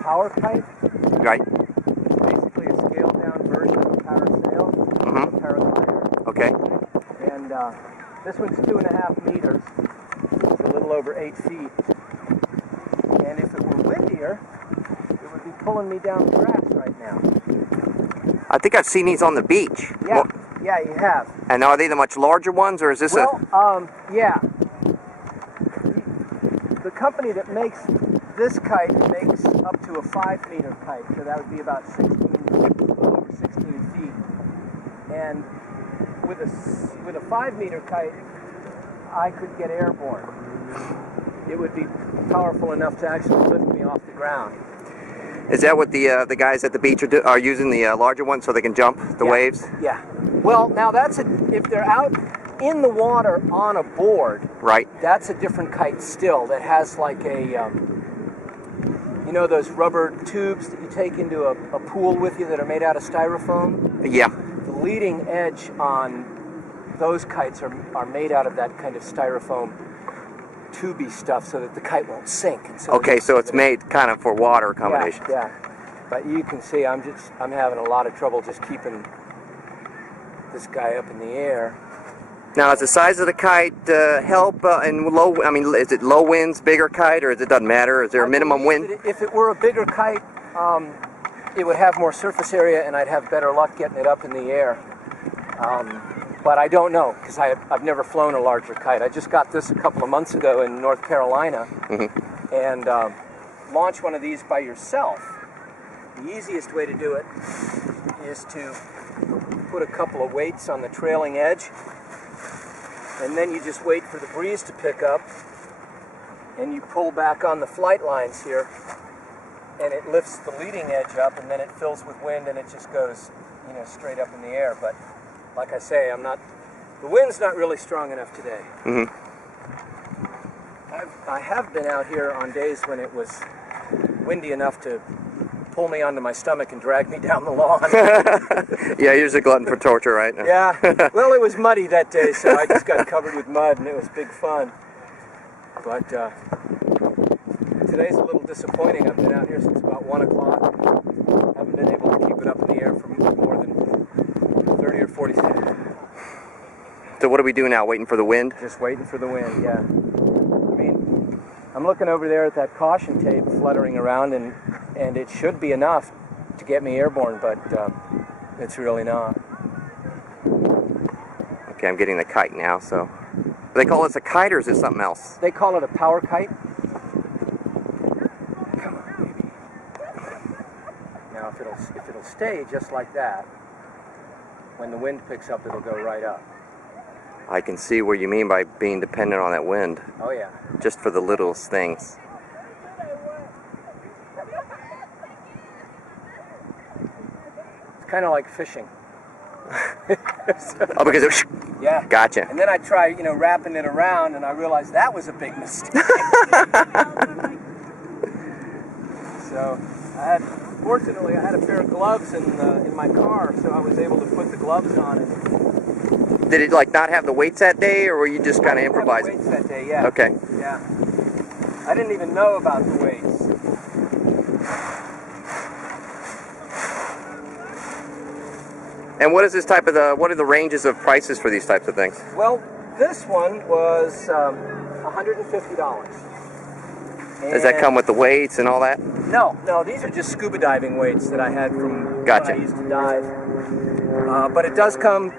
Power kite. Right. It's basically a scaled down version of a parasail, a paraglider. Okay. And this one's 2.5 meters. It's a little over 8 feet. And if it were windier, it would be pulling me down the grass right now. I think I've seen these on the beach. Yeah, yeah, you have. And are they the much larger ones, or is this yeah. The company that makes this kite makes up to a 5-meter kite, so that would be about over 16 feet. And with a 5-meter kite, I could get airborne. It would be powerful enough to actually lift me off the ground. Is that what the guys at the beach are using, the larger ones, so they can jump the waves? Yeah. Well, now that's if they're out in the water on a board. Right. That's a different kite still. That has like a you know those rubber tubes that you take into a pool with you that are made out of styrofoam? Yeah. The leading edge on those kites are made out of that kind of styrofoam tubey stuff so that the kite won't sink. And so okay, so it's made kind of for water accommodation. Yeah, yeah. But you can see I'm having a lot of trouble just keeping this guy up in the air. Now, does the size of the kite help in low? I mean, is it low winds, bigger kite, or it doesn't matter? Is there a minimum wind? If it were a bigger kite, it would have more surface area, and I'd have better luck getting it up in the air. But I don't know because I've never flown a larger kite. I just got this a couple of months ago in North Carolina, and launch one of these by yourself. The easiest way to do it is to put a couple of weights on the trailing edge. And then you just wait for the breeze to pick up, and you pull back on the flight lines here, and it lifts the leading edge up, and then it fills with wind, and it just goes, you know, straight up in the air. But like I say, the wind's not really strong enough today. I have been out here on days when it was windy enough to pull me onto my stomach and drag me down the lawn. Yeah, you're a glutton for torture, right? Yeah. Well, it was muddy that day, so I just got covered with mud, and it was big fun. But today's a little disappointing. I've been out here since about 1 o'clock. Haven't been able to keep it up in the air for more than 30 or 40 seconds. So what do we do now? Waiting for the wind? Just waiting for the wind, yeah. I mean, I'm looking over there at that caution tape fluttering around, and it should be enough to get me airborne, but it's really not. Okay, I'm getting the kite now, so... Do they call this a kite, or is it something else? They call it a power kite. Come on, baby. Now, if it'll stay just like that, when the wind picks up, it'll go right up. I can see what you mean by being dependent on that wind. Oh, yeah. Just for the littlest things. It's kind of like fishing. Oh, because it... Yeah. Gotcha. And then I try, you know, wrapping it around, and I realized that was a big mistake. So, fortunately, I had a pair of gloves in my car, so I was able to put the gloves on. And did it, like, not have the weights that day, or were you just kind of improvising? Weights that day, yeah. Okay. Yeah. I didn't even know about the weights. And what is this type of what are the ranges of prices for these types of things? Well, this one was $150. Does that come with the weights and all that? No, these are just scuba diving weights that I had from Gotcha. when I used to dive. But it does come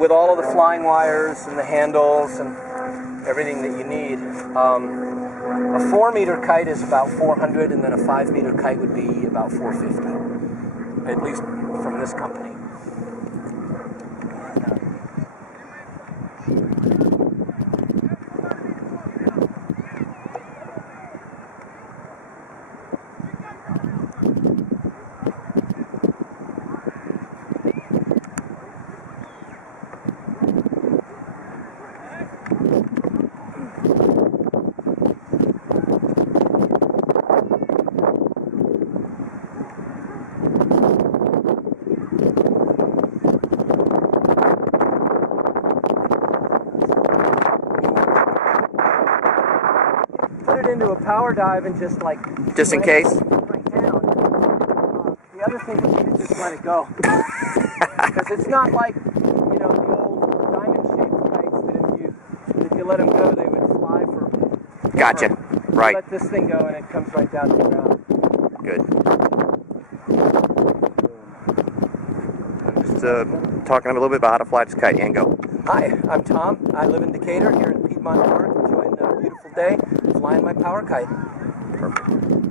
with all of the flying wires and the handles and everything that you need. A 4-meter kite is about $400, and then a 5-meter kite would be about $450, at least from this company. a power dive and just like... Just in case? Right down. The other thing would be to just let it go. Because it's not like, you know, the old diamond-shaped kites that if you let them go, they would fly for... Gotcha. Right. Let this thing go and it comes right down to the ground. Good. Just talking a little bit about how to fly this kite, and go. Hi, I'm Tom. I live in Decatur here in Piedmont, New York, enjoying a beautiful day, flying my power kite. Perfect.